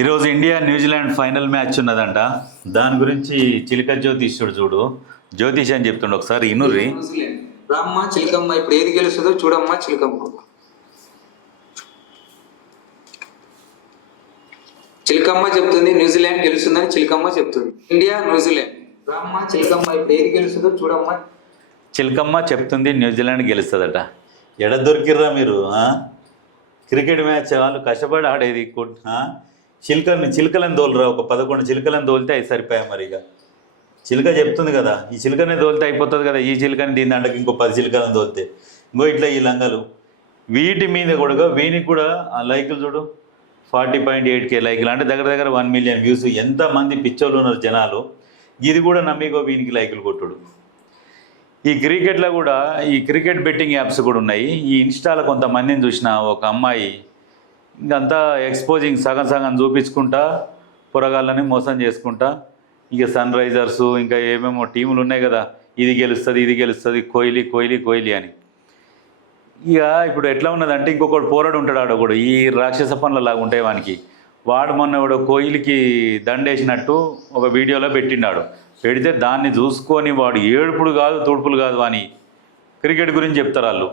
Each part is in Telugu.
ఈరోజు ఇండియా న్యూజిలాండ్ ఫైనల్ మ్యాచ్ ఉన్నదంట. దాని గురించి చిలక జ్యోతిష్యుడు చూడు జ్యోతిష్ అని చెప్తుండు, ఒకసారి ఇనుర్రి. న్యూజిలాండ్ రామ్మ చిలకమ్మ ఇప్పుడు ఏది గెలుస్తుందో చూడమ్మా చిలకమ్మ. చిలకమ్మ చెప్తుంది న్యూజిలాండ్ గెలుస్తుందని చిలకమ్మ చెప్తుంది. ఇండియా న్యూజిలాండ్ రామ్మ చిలకమ్మ ఇప్పుడు ఏది గెలుస్తుందో చూడమ్మా. చిలకమ్మ చెప్తుంది న్యూజిలాండ్ గెలుస్తుందట. ఎడ దొరికిర్రా మీరు? క్రికెట్ మ్యాచ్ వాళ్ళు కష్టపడి ఆడేది. చిలకలను తోలురా, ఒక 11 చిలకలను తోలితే అవి సరిపోయా. మరి ఇక చిలక చెప్తుంది కదా, ఈ చిలకనే తోలితే అయిపోతుంది కదా. ఈ చిలకని దీని దాంట్లోకి ఇంకో 10 చిలకలను తోలితే ఇంకో ఇట్లా ఈ లంగలు వీటి మీద కూడా వీనికి కూడా ఆ లైకులు చూడు 40.8K లైకులు, అంటే దగ్గర దగ్గర 1 మిలియన్ వ్యూస్. ఎంతమంది పిచ్చోళ్ళు ఉన్నారు జనాలు. ఇది కూడా నమ్మిగో వీనికి లైకులు కొట్టుడు. ఈ క్రికెట్లో కూడా ఈ క్రికెట్ బెట్టింగ్ యాప్స్ కూడా ఉన్నాయి. ఈ ఇన్స్టాలో కొంతమందిని చూసిన ఒక అమ్మాయి ఇంకంతా ఎక్స్పోజింగ్ సగం సగం చూపించుకుంటా పొరగాళ్ళని మోసం చేసుకుంటా, ఇక సన్ రైజర్స్ ఇంకా ఏమేమో టీములు ఉన్నాయి కదా, ఇది గెలుస్తుంది ఇది గెలుస్తుంది, కోహ్లీ కోహ్లీ కోహ్లీ అని. ఇక ఇప్పుడు ఎట్లా ఉన్నదంటే ఇంకొకటి పోరాడు ఉంటాడు ఆడ కూడా, ఈ రాక్షస పనుల లాగా ఉంటాయి వానికి. వాడు మొన్న కూడా కోహ్లీకి దండేసినట్టు ఒక వీడియోలో పెట్టినాడు. పెడితే దాన్ని చూసుకొని వాడు ఏడుపుడు కాదు తుడుపులు కాదు అని క్రికెట్ గురించి చెప్తారు వాళ్ళు.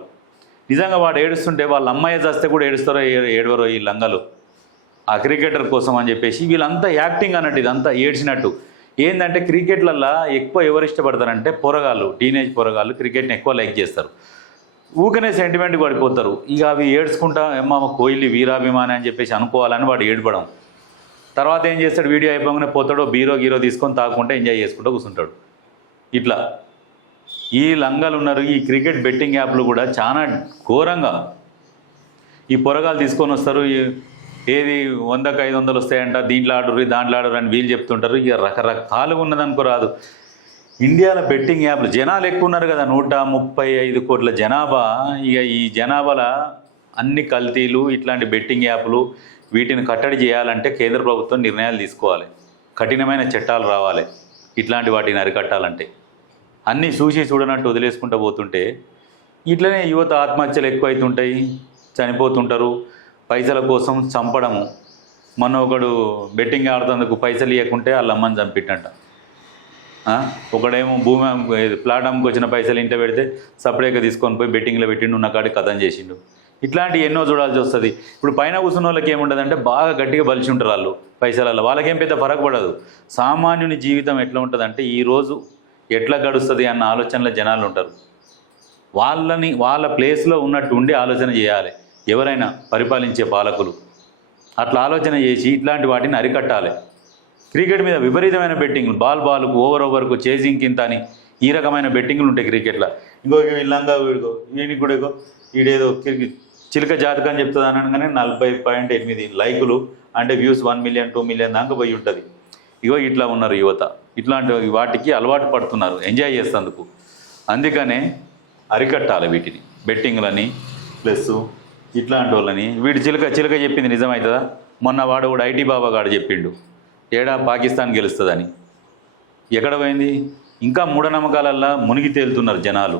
నిజంగా వాడు ఏడుస్తుంటే వాళ్ళ అమ్మాయి చేస్తే కూడా ఏడుస్తారో ఏడవరో ఈ లంగలు ఆ క్రికెటర్ కోసం అని చెప్పేసి. వీళ్ళంతా యాక్టింగ్ అన్నట్టు, ఇదంతా ఏడ్చినట్టు. ఏంటంటే క్రికెట్లల్లో ఎక్కువ ఎవరు ఇష్టపడతారంటే పొరగాళ్ళు, టీనేజ్ పొరగాళ్ళు క్రికెట్ని ఎక్కువ లైక్ చేస్తారు. ఊకనే సెంటిమెంట్కి పడిపోతారు. ఇక అవి ఏడ్చుకుంటా ఏమో కోహ్లీ వీరాభిమాని అని చెప్పేసి అనుకోవాలని వాడు ఏడపడం. తర్వాత ఏం చేస్తాడు, వీడియో అయిపోగానే పోతాడో బీరో గీరో తీసుకొని తాకుంటే ఎంజాయ్ చేసుకుంటూ కూర్చుంటాడు. ఇట్లా ఈ లంగాలు ఉన్నారు. ఈ క్రికెట్ బెట్టింగ్ యాప్లు కూడా చాలా ఘోరంగా ఈ పొరగాలు తీసుకొని వస్తారు. ఏది 100కి 500 వస్తాయంట, దీంట్లో ఆడరు దాంట్లో ఆడరు అని వీళ్ళు చెప్తుంటారు. ఇక రకరకాలుగా ఉన్నదనుకో రాదు. ఇండియాలో బెట్టింగ్ యాప్లు జనాలు ఎక్కువ ఉన్నారు కదా, 135 కోట్ల జనాభా. ఇక ఈ జనాభాలో అన్ని కల్తీలు ఇట్లాంటి బెట్టింగ్ యాప్లు వీటిని కట్టడి చేయాలంటే కేంద్ర ప్రభుత్వం నిర్ణయాలు తీసుకోవాలి, కఠినమైన చట్టాలు రావాలి. ఇట్లాంటి వాటిని అరికట్టాలంటే అన్నీ చూసి చూడనట్టు వదిలేసుకుంటూ పోతుంటే ఇట్లనే యువత ఆత్మహత్యలు ఎక్కువైతుంటాయి, చనిపోతుంటారు. పైసల కోసం చంపడము. మొన్న ఒకడు బెట్టింగ్ ఆడుతందుకు పైసలు ఇవ్వకుంటే వాళ్ళ అమ్మని చంపిట్టంట. ఒకడేమో భూమి ప్లాట్ అమ్ముకు వచ్చిన పైసలు ఇంట్లో పెడితే సపరేట్గా తీసుకొని పోయి బెట్టింగ్లో పెట్టిండు, ఉన్న కాడికి కథం చేసిండు. ఇట్లాంటివి ఎన్నో చూడాల్సి వస్తుంది. ఇప్పుడు పైన కూర్చున్న వాళ్ళకి ఏముంటుందంటే బాగా గట్టిగా బలిసి ఉంటారు వాళ్ళు పైసలలో, వాళ్ళకేం పెద్ద ఫరక్ పడదు. సామాన్యుని జీవితం ఎట్లా ఉంటుందంటే ఈరోజు ఎట్లా గడుస్తుంది అన్న ఆలోచనలో జనాలు ఉంటారు. వాళ్ళ ప్లేస్లో ఉన్నట్టు ఉండి ఆలోచన చేయాలి ఎవరైనా పరిపాలించే పాలకులు. అట్లా ఆలోచన చేసి ఇట్లాంటి వాటిని అరికట్టాలి. క్రికెట్ మీద విపరీతమైన బెట్టింగ్లు, బాల్కు ఓవర్కు చేసింగ్ కింత అని ఈ రకమైన బెట్టింగ్లు ఉంటాయి క్రికెట్లో. ఇంకో వీళ్ళంగా వీడికి కూడా వీడేదో చిలక జాతకం అని చెప్తుంది అనగానే 40.8 లైకులు, అంటే వ్యూస్ 1 మిలియన్ 2 మిలియన్ దాకా పోయి ఉంటుంది. ఇగో ఇట్లా ఉన్నారు యువత. ఇట్లాంటి వాటికి అలవాటు పడుతున్నారు ఎంజాయ్ చేసేందుకు. అందుకనే అరికట్టాలి వీటిని, బెట్టింగ్లని ప్లస్ ఇట్లాంటి వాళ్ళని. వీడి చిలక చెప్పింది నిజమవుతుందా? మొన్న వాడు కూడా ఐటీ బాబా గాడు చెప్పిండు ఏడా పాకిస్తాన్ గెలుస్తుందని. ఎక్కడ పోయింది? ఇంకా మూఢనమ్మకాలల్లో మునిగి తేలుతున్నారు జనాలు.